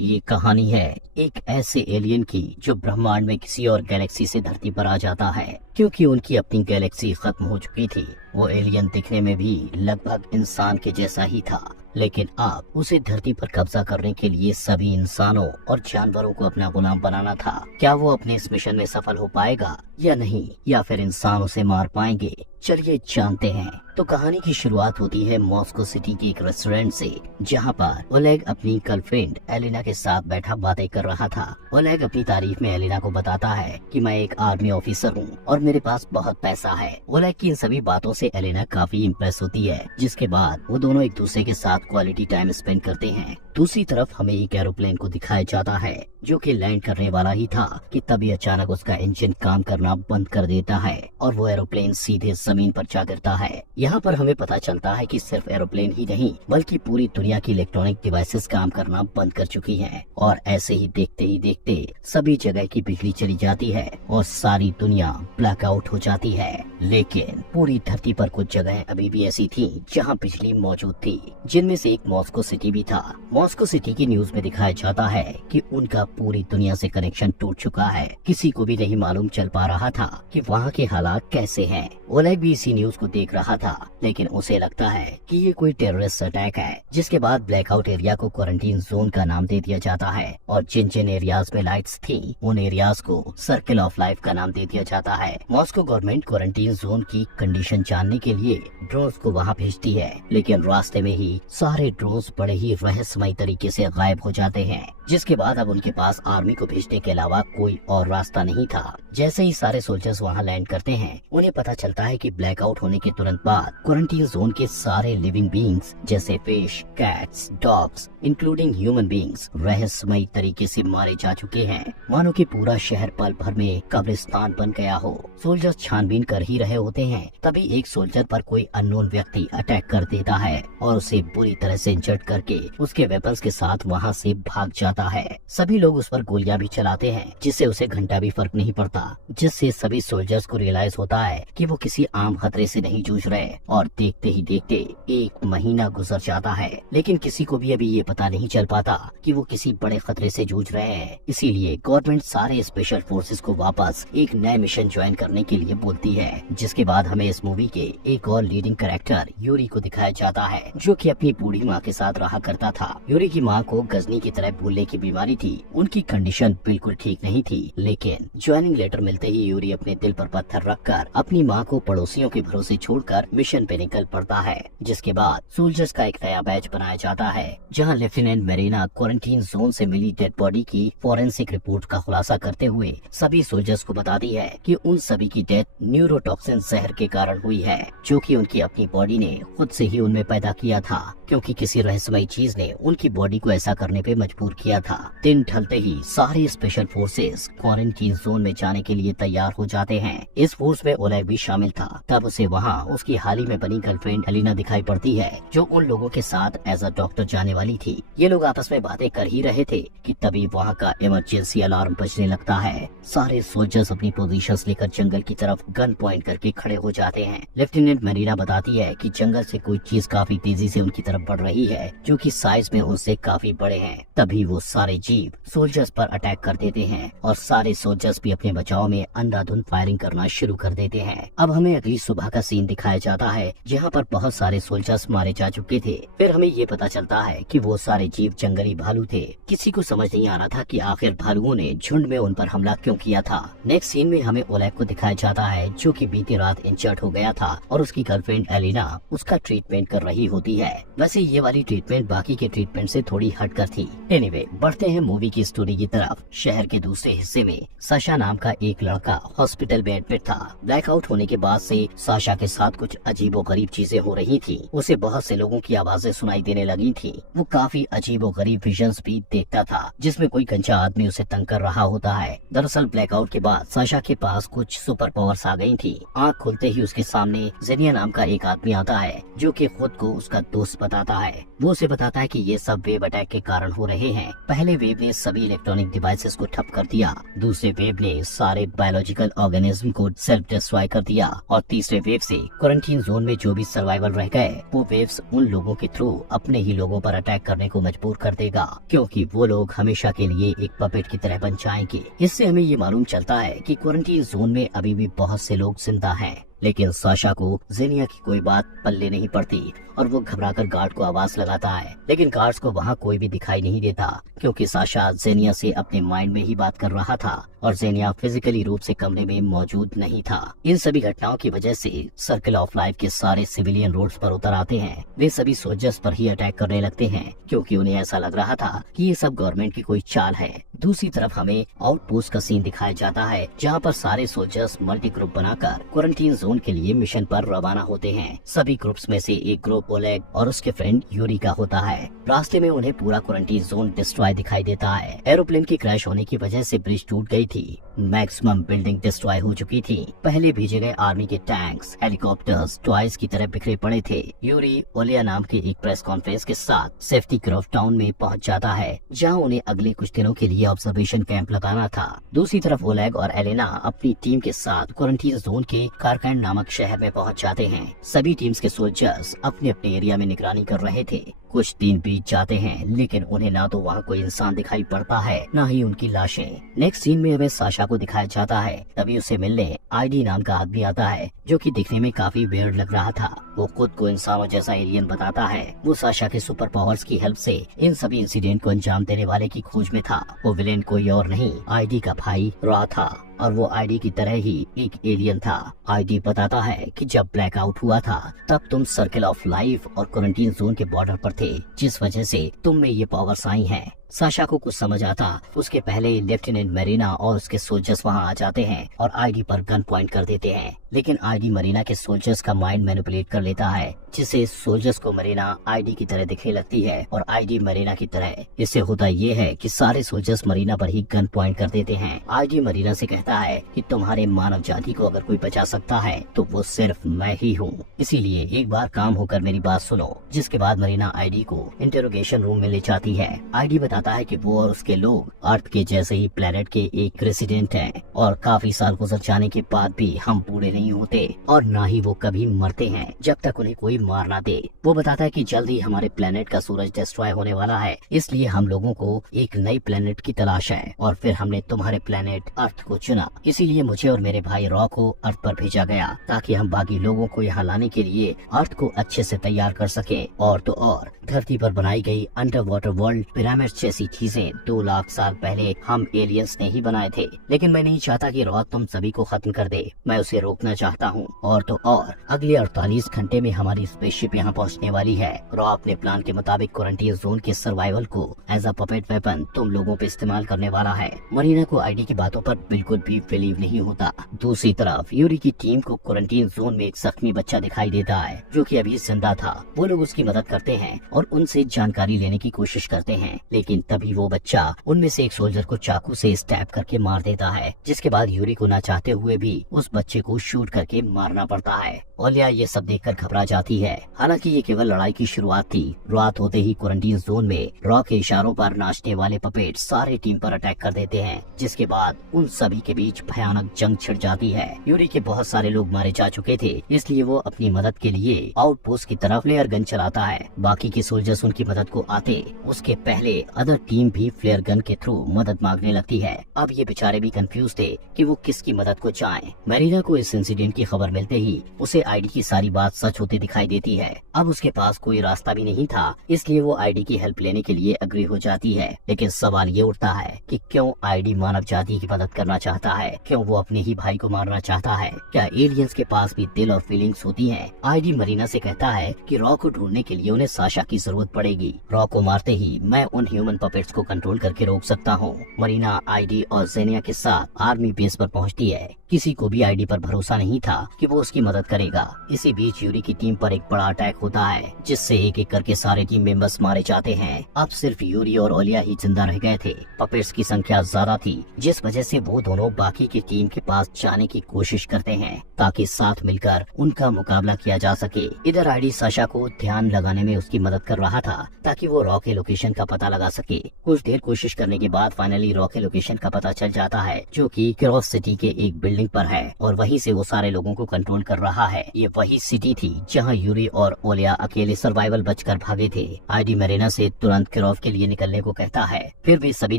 ये कहानी है एक ऐसे एलियन की जो ब्रह्मांड में किसी और गैलेक्सी से धरती पर आ जाता है क्योंकि उनकी अपनी गैलेक्सी खत्म हो चुकी थी। वो एलियन दिखने में भी लगभग इंसान के जैसा ही था, लेकिन अब उसे धरती पर कब्जा करने के लिए सभी इंसानों और जानवरों को अपना गुलाम बनाना था। क्या वो अपने इस मिशन में सफल हो पाएगा या नहीं, या फिर इंसान उसे मार पाएंगे? चलिए जानते हैं। तो कहानी की शुरुआत होती है मॉस्को सिटी के एक रेस्टोरेंट से, जहां पर ओलेग अपनी गर्लफ्रेंड एलिना के साथ बैठा बातें कर रहा था। ओलेग अपनी तारीफ में एलिना को बताता है कि मैं एक आर्मी ऑफिसर हूँ और मेरे पास बहुत पैसा है। ओलेग की इन सभी बातों से एलिना काफी इम्प्रेस होती है, जिसके बाद वो दोनों एक दूसरे के साथ क्वालिटी टाइम स्पेंड करते हैं। दूसरी तरफ हमें एक एरोप्लेन को दिखाया जाता है जो कि लैंड करने वाला ही था कि तभी अचानक उसका इंजन काम करना बंद कर देता है और वो एरोप्लेन सीधे जमीन पर जा गिरता है। यहाँ पर हमें पता चलता है कि सिर्फ एरोप्लेन ही नहीं बल्कि पूरी दुनिया की इलेक्ट्रॉनिक डिवाइसेस काम करना बंद कर चुकी हैं। और ऐसे ही देखते सभी जगह की बिजली चली जाती है और सारी दुनिया ब्लैकआउट हो जाती है। लेकिन पूरी धरती पर कुछ जगह अभी भी ऐसी थी जहाँ बिजली मौजूद थी, जिनमें से एक मॉस्को सिटी भी था। मॉस्को सिटी की न्यूज में दिखाया जाता है कि उनका पूरी दुनिया से कनेक्शन टूट चुका है। किसी को भी नहीं मालूम चल पा रहा था कि वहाँ के हालात कैसे हैं। ओलेग भी इसी न्यूज को देख रहा था, लेकिन उसे लगता है कि ये कोई टेररिस्ट अटैक है। जिसके बाद ब्लैकआउट एरिया को क्वारंटीन जोन का नाम दे दिया जाता है और जिन जिन एरियाज में लाइट्स थी उन एरियाज को सर्किल ऑफ लाइफ का नाम दे दिया जाता है। मॉस्को गवर्नमेंट क्वारंटीन जोन की कंडीशन जानने के लिए ड्रोन्स को वहाँ भेजती है, लेकिन रास्ते में ही सारे ड्रोन्स बड़े ही रहस्यमय तरीके से गायब हो जाते हैं। जिसके बाद अब उनके पास आर्मी को भेजने के अलावा कोई और रास्ता नहीं था। जैसे ही सारे सोल्जर्स वहाँ लैंड करते हैं, उन्हें पता चलता है कि ब्लैकआउट होने के तुरंत बाद क्वारंटीन जोन के सारे लिविंग बीइंग्स जैसे fish, cats, dogs including human beings रहस्यमय तरीके से मारे जा चुके हैं, मानो कि पूरा शहर पल भर में कब्रिस्तान बन गया हो। सोल्जर्स छानबीन कर ही रहे होते हैं, तभी एक सोल्जर पर कोई अननोन व्यक्ति अटैक कर देता है और उसे बुरी तरह से इंजर्ड करके उसके वेपन्स के साथ वहाँ से भाग जाता है। सभी लोग उस पर गोलियां भी चलाते हैं, जिससे उसे घंटा भी फर्क नहीं पड़ता, जिससे सभी सोल्जर्स को रियलाइज होता है कि वो किसी आम खतरे से नहीं जूझ रहे। और देखते ही देखते 1 महीना गुजर जाता है, लेकिन किसी को भी अभी ये पता नहीं चल पाता कि वो किसी बड़े खतरे से जूझ रहे हैं। इसीलिए गवर्नमेंट सारे स्पेशल फोर्सेस को वापस एक नए मिशन ज्वाइन करने के लिए बोलती है। जिसके बाद हमें इस मूवी के एक और लीडिंग कैरेक्टर यूरी को दिखाया जाता है, जो कि अपनी बूढ़ी माँ के साथ रहा करता था। यूरी की माँ को गजनी की तरह भूलने की बीमारी थी, उनकी कंडीशन बिल्कुल ठीक नहीं थी। लेकिन ज्वाइनिंग लेटर मिलते ही यूरी अपने दिल पर पत्थर रखकर अपनी माँ को पड़ोसियों के भरोसे छोड़कर मिशन पे निकल पड़ता है। जिसके बाद सोल्जर्स का एक नया बैच बनाया जाता है, जहाँ लेफ्टिनेंट मेरीना क्वारंटीन जोन से मिली डेड बॉडी की फॉरेंसिक रिपोर्ट का खुलासा करते हुए सभी सोल्जर्स को बताती है कि उन सभी की डेथ न्यूरोटॉक्सिन जहर के कारण हुई है, जो कि उनकी अपनी बॉडी ने खुद से ही उनमें पैदा किया था, क्योंकि किसी रहस्यमय चीज ने उनकी बॉडी को ऐसा करने पे मजबूर किया था। दिन ढलते ही सारे स्पेशल फोर्सेस क्वारंटीन जोन में जाने के लिए तैयार हो जाते हैं। इस फोर्स में ओलेग भी शामिल था। तब उसे वहाँ उसकी हाल ही में बनी गर्लफ्रेंड एलिना दिखाई पड़ती है, जो उन लोगों के साथ एज अ डॉक्टर जाने वाली थी। ये लोग आपस में बातें कर ही रहे थे कि तभी वहाँ का इमरजेंसी अलार्म बजने लगता है। सारे सोल्जर्स अपनी पोजीशंस लेकर जंगल की तरफ गन पॉइंट करके खड़े हो जाते हैं। लेफ्टिनेंट मेरीना बताती है कि जंगल से कोई चीज काफी तेजी से उनकी तरफ बढ़ रही है, जो कि साइज में उनसे काफी बड़े हैं। तभी वो सारे जीव सोल्जर्स पर अटैक कर देते हैं और सारे सोल्जर्स भी अपने बचाव में अंधाधुंध फायरिंग करना शुरू कर देते हैं। अब हमें अगली सुबह का सीन दिखाया जाता है, जहाँ पर बहुत सारे सोल्जर्स मारे जा चुके थे। फिर हमें ये पता चलता है कि वो सारे जीव जंगली भालू थे। किसी को समझ नहीं आ रहा था कि आखिर भालुओं ने झुंड में उन पर हमला क्यों किया था। नेक्स्ट सीन में हमें ओलेग को दिखाया जाता है, जो कि बीती रात इंजर्ड हो गया था और उसकी गर्लफ्रेंड एलिना उसका ट्रीटमेंट कर रही होती है। वैसे ये वाली ट्रीटमेंट बाकी के ट्रीटमेंट से थोड़ी हटकर थी। एनीवे, बढ़ते हैं मूवी की स्टोरी की तरफ। शहर के दूसरे हिस्से में साशा नाम का एक लड़का हॉस्पिटल में एडमिट था। ब्लैकआउट होने के बाद से साशा के साथ कुछ अजीबोगरीब चीजें हो रही थी। उसे बहुत से लोगों की आवाजें सुनाई देने लगी थी। वो काफी अजीबोगरीब विजन्स भी देखता था, जिसमें कोई गंजा आदमी उसे तंग कर रहा होता है। दरअसल ब्लैकआउट के बाद साशा के पास कुछ सुपर पावर्स आ गई थी। आँख खुलते ही उसके सामने जेनिया नाम का एक आदमी आता है, जो कि खुद को उसका दोस्त बता बताता है। वो उसे बताता है कि ये सब वेव अटैक के कारण हो रहे हैं। पहले वेव ने सभी इलेक्ट्रॉनिक डिवाइसेस को ठप कर दिया, दूसरे वेव ने सारे बायोलॉजिकल ऑर्गेनिज्म को सेल्फ डिस्ट्रॉय कर दिया और तीसरे वेव से क्वारंटीन जोन में जो भी सर्वाइवल रह गए वो वेव्स उन लोगों के थ्रू अपने ही लोगों पर अटैक करने को मजबूर कर देगा, क्योंकि वो लोग हमेशा के लिए एक पपेट की तरह बन जाएंगे। इससे हमें ये मालूम चलता है कि क्वारंटीन जोन में अभी भी बहुत से लोग जिंदा हैं, लेकिन साशा को जेनिया की कोई बात पल्ले नहीं पड़ती और वो घबराकर गार्ड को आवाज लगाता है, लेकिन गार्ड्स को वहाँ कोई भी दिखाई नहीं देता, क्योंकि साशा जेनिया से अपने माइंड में ही बात कर रहा था और जेनिया फिजिकली रूप से कमरे में मौजूद नहीं था। इन सभी घटनाओं की वजह से सर्कल ऑफ लाइफ के सारे सिविलियन रोड्स पर उतर आते हैं। वे सभी सोल्जर्स पर ही अटैक करने लगते हैं, क्योंकि उन्हें ऐसा लग रहा था कि ये सब गवर्नमेंट की कोई चाल है। दूसरी तरफ हमें आउटपोस्ट का सीन दिखाया जाता है, जहाँ पर सारे सोल्जर्स मल्टी ग्रुप बनाकर क्वारंटीन जोन के लिए मिशन पर रवाना होते हैं। सभी ग्रुप्स में से एक ग्रुप ओलेग और उसके फ्रेंड यूरी का होता है। रास्ते में उन्हें पूरा क्वारंटीन जोन डिस्ट्रॉय दिखाई देता है। एरोप्लेन की क्रैश होने की वजह से ब्रिज टूट गई थी, मैक्सिमम बिल्डिंग डिस्ट्रॉय हो चुकी थी। पहले भेजे गए आर्मी के टैंक्स, हेलीकॉप्टर्स टॉयज की तरह बिखरे पड़े थे। यूरी ओलिया नाम के एक प्रेस कॉन्फ्रेंस के साथ सेफ्टी ग्रोव टाउन में पहुंच जाता है, जहां उन्हें अगले कुछ दिनों के लिए ऑब्जर्वेशन कैंप लगाना था। दूसरी तरफ ओलेग और एलेना अपनी टीम के साथ क्वारंटीन जोन के कारकैंड नामक शहर में पहुंच जाते हैं। सभी टीम्स के सोल्जर्स अपने अपने एरिया में निगरानी कर रहे थे। कुछ दिन बीत जाते हैं, लेकिन उन्हें ना तो वहाँ कोई इंसान दिखाई पड़ता है, ना ही उनकी लाशें। नेक्स्ट सीन में हमें साशा को दिखाया जाता है। तभी उसे मिलने आईडी नाम का आदमी आता है, जो कि दिखने में काफी वियर्ड लग रहा था। वो खुद को इंसानों जैसा एलियन बताता है। वो साशा के सुपर पावर्स की हेल्प से इन सभी इंसिडेंट को अंजाम देने वाले की खोज में था। वो विलेन कोई और नहीं, आईडी का भाई रॉ था, और वो आईडी की तरह ही एक एलियन था। आईडी बताता है कि जब ब्लैकआउट हुआ था तब तुम सर्कल ऑफ लाइफ और क्वारंटीन जोन के बॉर्डर पर थे, जिस वजह से तुम में ये पावर्स आई हैं। साशा को कुछ समझ आता उसके पहले ही लेफ्टिनेंट मरीना और उसके सोल्जर्स वहां आ जाते हैं और आईडी पर गन पॉइंट कर देते हैं, लेकिन आईडी मरीना के सोल्जर्स का माइंड मैनिपुलेट कर लेता है, जिससे सोल्जर्स को मरीना आईडी की तरह दिखने लगती है और आईडी मरीना की तरह। इससे होता ये है कि सारे सोल्जर्स मरीना पर ही गन पॉइंट कर देते हैं। आईडी मरीना से कहता है कि तुम्हारे मानव जाति को अगर कोई बचा सकता है तो वो सिर्फ मैं ही हूँ, इसीलिए एक बार काम होकर मेरी बात सुनो। जिसके बाद मरीना आईडी को इंटरोगेशन रूम में ले जाती है। आईडी बताता है कि वो और उसके लोग अर्थ के जैसे ही प्लेनेट के एक रेसिडेंट हैं और काफी साल गुजर जाने के बाद भी हम बूढ़े नहीं होते और ना ही वो कभी मरते हैं जब तक उन्हें कोई मार ना दे। वो बताता है कि जल्द ही हमारे प्लेनेट का सूरज डिस्ट्रॉय होने वाला है, इसलिए हम लोगों को एक नई प्लेनेट की तलाश है और फिर हमने तुम्हारे प्लेनेट अर्थ को चुना। इसीलिए मुझे और मेरे भाई रॉ को अर्थ पर भेजा गया ताकि हम बाकी लोगों को यहाँ लाने के लिए अर्थ को अच्छे से तैयार कर सके। और तो और धरती पर बनाई गई अंडर वाटर वर्ल्ड पिरामिड जैसी चीजें 2 लाख साल पहले हम एलियंस ने ही बनाए थे, लेकिन मैं नहीं चाहता कि रॉ तुम सभी को खत्म कर दे, मैं उसे रोकना चाहता हूँ। और तो और अगले 48 घंटे में हमारी स्पेसशिप यहाँ पहुँचने वाली है। रॉ अपने प्लान के मुताबिक क्वारंटीन जोन के सर्वाइवल को एज अ पपेट वेपन तुम लोगों पे इस्तेमाल करने वाला है। मरीना को आईडी की बातों पर बिल्कुल भी बिलीव नहीं होता। दूसरी तरफ यूरी की टीम को क्वारंटीन जोन में एक जख्मी बच्चा दिखाई देता है, जो कि अभी जिंदा था। वो लोग उसकी मदद करते हैं और उनसे जानकारी लेने की कोशिश करते हैं, लेकिन तभी वो बच्चा उनमें से एक सोल्जर को चाकू से स्टैब करके मार देता है, जिसके बाद यूरी को ना चाहते हुए भी उस बच्चे को शूट करके मारना पड़ता है। ओलिया ये सब देखकर घबरा जाती है। हालांकि ये केवल लड़ाई की शुरुआत थी। रात होते ही क्वारंटीन जोन में रॉ के इशारों पर नाचने वाले पपेट सारे टीम पर अटैक कर देते हैं, जिसके बाद उन सभी के बीच भयानक जंग छिड़ जाती है। यूरी के बहुत सारे लोग मारे जा चुके थे, इसलिए वो अपनी मदद के लिए आउटपोस्ट की तरफ फ्लेयर गन चलाता है। बाकी के सोल्जर्स उनकी मदद को आते उसके पहले अदर टीम भी फ्लेयर गन के थ्रू मदद मांगने लगती है। अब ये बेचारे भी कंफ्यूज थे कि वो किसकी मदद को चाहें। मरीना को इस इंसिडेंट की खबर मिलते ही उसे आईडी की सारी बात सच होती दिखाई देती है। अब उसके पास कोई रास्ता भी नहीं था, इसलिए वो आईडी की हेल्प लेने के लिए अग्री हो जाती है। लेकिन सवाल ये उठता है कि क्यों आईडी मानव जाति की मदद करना चाहता है? क्यों वो अपने ही भाई को मारना चाहता है? क्या एलियंस के पास भी दिल और फीलिंग्स होती हैं? आईडी मरीना से कहता है कि रॉ को ढूंढने के लिए उन्हें साशा की जरूरत पड़ेगी। रॉ को मारते ही मैं उन ह्यूमन पपेट्स को कंट्रोल करके रोक सकता हूँ। मरीना आईडी और जेनिया के साथ आर्मी बेस पर पहुँचती है, किसी को भी आईडी पर भरोसा नहीं था कि वो उसकी मदद करेगा। इसी बीच यूरी की टीम पर एक बड़ा अटैक होता है, जिससे एक एक करके सारे टीम मेंबर्स मारे जाते हैं। अब सिर्फ यूरी और ओलिया ही जिंदा रह गए थे। पपेट्स की संख्या ज्यादा थी, जिस वजह से वो दोनों बाकी की टीम के पास जाने की कोशिश करते हैं ताकि साथ मिलकर उनका मुकाबला किया जा सके। इधर आईडी साशा को ध्यान लगाने में उसकी मदद कर रहा था ताकि वो रॉ के लोकेशन का पता लगा सके। कुछ देर कोशिश करने के बाद फाइनली रॉ के लोकेशन का पता चल जाता है, जो कि क्रॉस सिटी के एक बिल्डिंग पर है और वहीं से वो सारे लोगों को कंट्रोल कर रहा है। ये वही सिटी थी जहां यूरी और ओलिया अकेले सर्वाइवल बचकर भागे थे। आईडी मरीना से तुरंत किरोव के लिए निकलने को कहता है। फिर वे सभी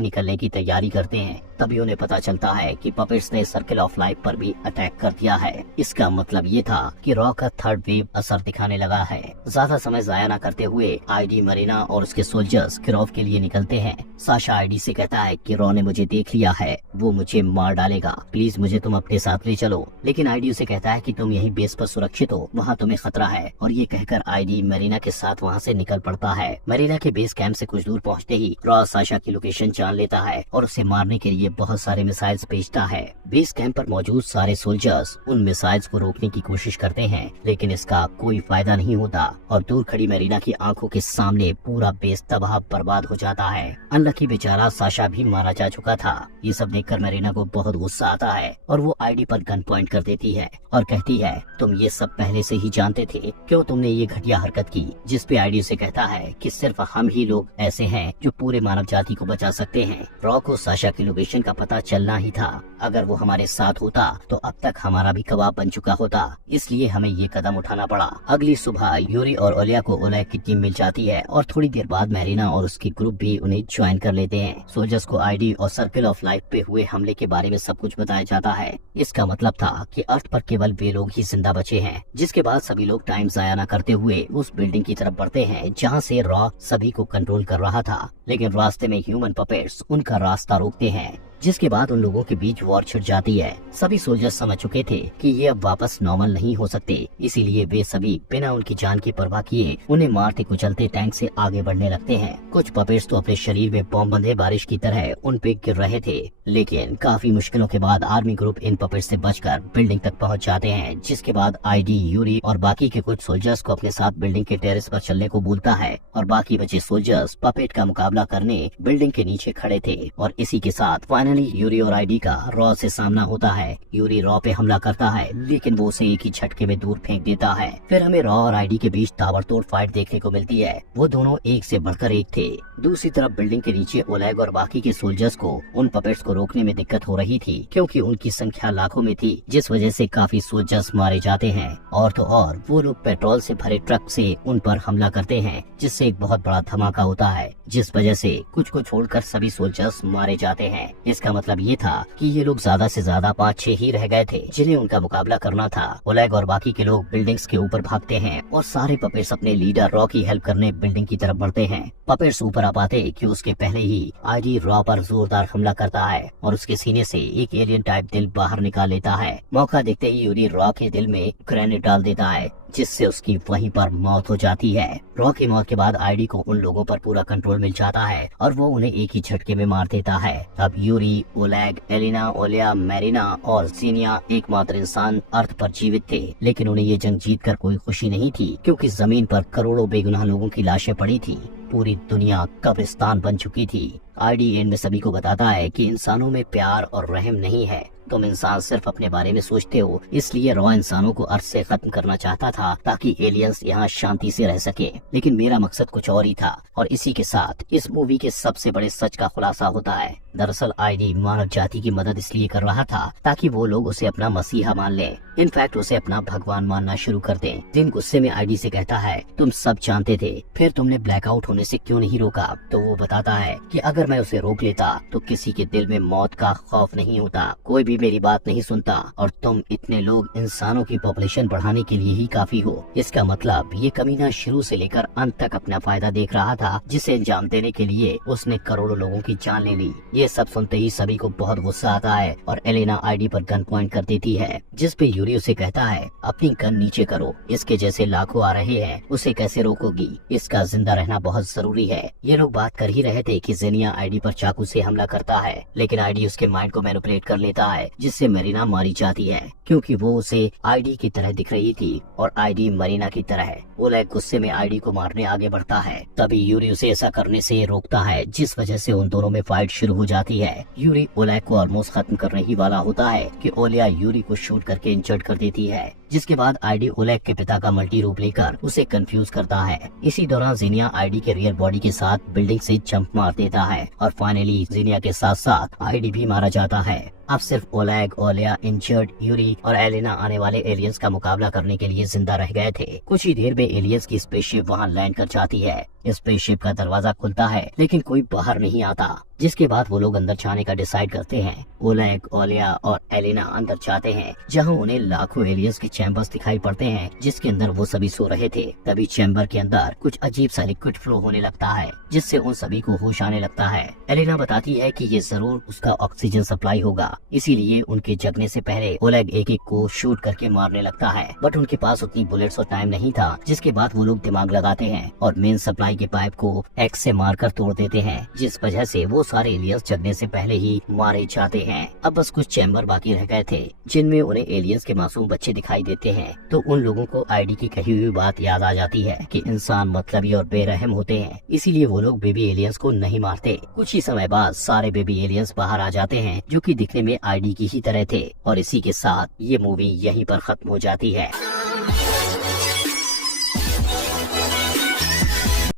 निकलने की तैयारी करते हैं। तभी उन्हें पता चलता है कि पपेट्स ने सर्किल ऑफ लाइफ पर भी अटैक कर दिया है। इसका मतलब ये था कि रॉ का थर्ड वेव असर दिखाने लगा है। ज्यादा समय जाया न करते हुए आईडी मरीना और उसके सोल्जर्स किरोव के लिए निकलते हैं। साशा आईडी से कहता है कि रॉ ने मुझे देख लिया है, वो मुझे मार डालेगा, प्लीज मुझे तुम अपने साथ ले चलो। लेकिन आईडी उसे कहता है कि तुम यही बेस पर सुरक्षित हो, वहाँ तुम्हें खतरा है। और ये कहकर आईडी मरीना के साथ वहाँ से निकल पड़ता है। मरीना के बेस कैंप से कुछ दूर पहुँचते ही रॉ साशा की लोकेशन जान लेता है और उसे मारने के लिए बहुत सारे मिसाइल्स भेजता है। बेस कैंप पर मौजूद सारे सोल्जर्स उन मिसाइल्स को रोकने की कोशिश करते हैं, लेकिन इसका कोई फायदा नहीं होता और दूर खड़ी मरीना की आंखों के सामने पूरा बेस तबाह बर्बाद हो जाता है। अनलकी बेचारा साशा भी मारा जा चुका था। ये सब देखकर मरीना को बहुत गुस्सा आता है और वो आईडी पर गन पॉइंट कर देती है और कहती है, तुम ये सब पहले से ही जानते थे, क्यों तुमने ये घटिया हरकत की। जिस पे आईडी उसे कहता है कि सिर्फ हम ही लोग ऐसे हैं जो पूरे मानव जाति को बचा सकते हैं। रॉ को साशा की लोकेशन का पता चलना ही था। अगर वो हमारे साथ होता तो अब तक हमारा भी कबाब बन चुका होता, इसलिए हमें ये कदम उठाना पड़ा। अगली सुबह यूरी और ओलिया को ओलेग की टीम मिल जाती है और थोड़ी देर बाद मैरिना और उसकी ग्रुप भी उन्हें ज्वाइन कर लेते हैं। सोल्जर्स को आईडी और सर्किल ऑफ लाइफ पे हुए हमले के बारे में सब कुछ बताया जाता है। इसका मतलब था कि अर्थ पर केवल वे लोग ही जिंदा बचे हैं। जिसके बाद सभी लोग टाइम जाया न करते हुए उस बिल्डिंग की तरफ बढ़ते हैं जहाँ से रॉ सभी को कंट्रोल कर रहा था। लेकिन रास्ते में ह्यूमन पपेट्स उनका रास्ता रोकते हैं, जिसके बाद उन लोगों के बीच वॉर छिड़ जाती है। सभी सोल्जर्स समझ चुके थे कि ये अब वापस नॉर्मल नहीं हो सकते, इसीलिए वे सभी बिना उनकी जान की परवाह किए उन्हें मारते कुचलते टैंक से आगे बढ़ने लगते हैं। कुछ पपेट्स तो अपने शरीर में बॉम्ब बंधे बारिश की तरह उन पे गिर रहे थे, लेकिन काफी मुश्किलों के बाद आर्मी ग्रुप इन पपेट्स से बचकर बिल्डिंग तक पहुंच जाते हैं। जिसके बाद आईडी, यूरी और बाकी के कुछ सोल्जर्स को अपने साथ बिल्डिंग के टेरेस पर चलने को बोलता है और बाकी बचे सोल्जर्स पपेट का मुकाबला करने बिल्डिंग के नीचे खड़े थे। और इसी के साथ फाइनली यूरी और आईडी का रॉ से सामना होता है। यूरी रॉ पे हमला करता है, लेकिन वो उसे एक ही झटके में दूर फेंक देता है। फिर हमें रॉ और आईडी के बीच ताबड़तोड़ फाइट देखने को मिलती है। वो दोनों एक से बढ़कर एक थे। दूसरी तरफ बिल्डिंग के नीचे ओलेग और बाकी के सोल्जर्स को उन पपेट्स को रोकने में दिक्कत हो रही थी, क्योंकि उनकी संख्या लाखों में थी, जिस वजह से काफी सोल्जर्स मारे जाते हैं। और तो और वो लोग पेट्रोल से भरे ट्रक से उन पर हमला करते हैं, जिससे एक बहुत बड़ा धमाका होता है, जिस वजह से कुछ को छोड़कर सभी सोल्जर्स मारे जाते हैं। इसका मतलब ये था कि ये लोग ज्यादा से ज्यादा 5-6 ही रह गए थे जिन्हें उनका मुकाबला करना था। ओलेग और बाकी के लोग बिल्डिंग्स के ऊपर भागते हैं और सारे पपेट्स अपने लीडर रॉ की हेल्प करने बिल्डिंग की तरफ बढ़ते हैं। पपेट्स ऊपर आ पाते कि उसके पहले ही आईडी रॉ पर जोरदार हमला करता है और उसके सीने से एक एलियन टाइप दिल बाहर निकाल लेता है। मौका देखते ही यूरी रॉ के दिल में ग्रेनेड डाल देता है, जिससे उसकी वहीं पर मौत हो जाती है। रॉ की मौत के बाद आईडी को उन लोगों पर पूरा कंट्रोल मिल जाता है और वो उन्हें एक ही झटके में मार देता है। अब यूरी, ओलेग, एलिना, ओलिया, मैरिना और जीनिया एकमात्र इंसान अर्थ पर जीवित थे, लेकिन उन्हें ये जंग जीतकर कोई खुशी नहीं थी, क्योंकि जमीन पर करोड़ों बेगुनाह लोगों की लाशें पड़ी थी। पूरी दुनिया कब्रिस्तान बन चुकी थी। आईडी एंड में सभी को बताता है कि इंसानों में प्यार और रहम नहीं है। तुम इंसान सिर्फ अपने बारे में सोचते हो, इसलिए रॉ इंसानों को अर्थ से खत्म करना चाहता था ताकि एलियंस यहाँ शांति से रह सके। लेकिन मेरा मकसद कुछ और ही था। और इसी के साथ इस मूवी के सबसे बड़े सच का खुलासा होता है। दरअसल आईडी मानव जाति की मदद इसलिए कर रहा था ताकि वो लोग उसे अपना मसीहा मान लें, इनफैक्ट उसे अपना भगवान मानना शुरू कर दें। दिन गुस्से में आईडी से कहता है, तुम सब जानते थे, फिर तुमने ब्लैकआउट होने से क्यों नहीं रोका? तो वो बताता है कि अगर मैं उसे रोक लेता तो किसी के दिल में मौत का खौफ नहीं होता, कोई भी मेरी बात नहीं सुनता, और तुम इतने लोग इंसानों की पॉपुलेशन बढ़ाने के लिए ही काफी हो। इसका मतलब ये कमीना शुरू से लेकर अंत तक अपना फायदा देख रहा था, जिसे अंजाम देने के लिए उसने करोड़ों लोगों की जान ले ली। ये सब सुनते ही सभी को बहुत गुस्सा आता है और एलेना आईडी पर गन पॉइंट कर देती है, जिस पे यूरी उसे कहता है, अपनी गन नीचे करो, इसके जैसे लाखों आ रहे हैं, उसे कैसे रोकोगी? इसका जिंदा रहना बहुत जरूरी है। ये लोग बात कर ही रहे थे कि जेनिया आईडी पर चाकू से हमला करता है, लेकिन आईडी उसके माइंड को मैनिपुलेट कर लेता है है, जिससे मरीना मारी जाती है क्योंकि वो उसे आईडी की तरह दिख रही थी और आईडी मरीना की तरह है। ओलेग गुस्से में आईडी को मारने आगे बढ़ता है, तभी यूरी उसे ऐसा करने से रोकता है, जिस वजह से उन दोनों में फाइट शुरू हो जाती है। यूरी ओलेग को ऑलमोस्ट खत्म करने ही वाला होता है कि ओलिया यूरी को शूट करके इंजर्ड कर देती है, जिसके बाद आईडी ओलेग के पिता का मल्टी रूप लेकर उसे कंफ्यूज करता है। इसी दौरान जीनिया आईडी के रियल बॉडी के साथ बिल्डिंग से जंप मार देता है और फाइनली जीनिया के साथ साथ आईडी भी मारा जाता है। अब सिर्फ ओलेग, ओलिया, इंजर्ड यूरी और एलेना आने वाले एलियंस का मुकाबला करने के लिए जिंदा रह गए थे। कुछ ही देर में एलियंस की स्पेसशिप वहां लैंड कर जाती है। स्पेसशिप का दरवाजा खुलता है लेकिन कोई बाहर नहीं आता, जिसके बाद वो लोग अंदर जाने का डिसाइड करते हैं। ओलेग, ओलिया और एलेना अंदर जाते हैं, जहां उन्हें लाखों एलियंस के चैम्बर्स दिखाई पड़ते हैं, जिसके अंदर वो सभी सो रहे थे। तभी चैम्बर के अंदर कुछ अजीब सा लिक्विड फ्लो होने लगता है, जिससे उन सभी को होश आने लगता है। एलेना बताती है कि ये जरूर उसका ऑक्सीजन सप्लाई होगा, इसीलिए उनके जगने से पहले ओलेग एक एक को शूट करके मारने लगता है, बट उनके पास उतनी बुलेट्स और टाइम नहीं था, जिसके बाद वो लोग दिमाग लगाते हैं और मेन सप्लाई के पाइप को एक्स से मारकर तोड़ देते हैं, जिस वजह से वो सारे एलियंस जगने से पहले ही मारे जाते हैं। अब बस कुछ चैम्बर बाकी रह गए थे, जिनमें उन्हें एलियंस के मासूम बच्चे दिखाई देते हैं। तो उन लोगों को आईडी की कही हुई बात याद आ जाती है कि इंसान मतलबी और बेरहम होते हैं, इसीलिए वो लोग बेबी एलियंस को नहीं मारते। कुछ ही समय बाद सारे बेबी एलियंस बाहर आ जाते हैं, जो कि दिखने में आईडी की ही तरह थे। और इसी के साथ ये मूवी यहीं पर खत्म हो जाती है।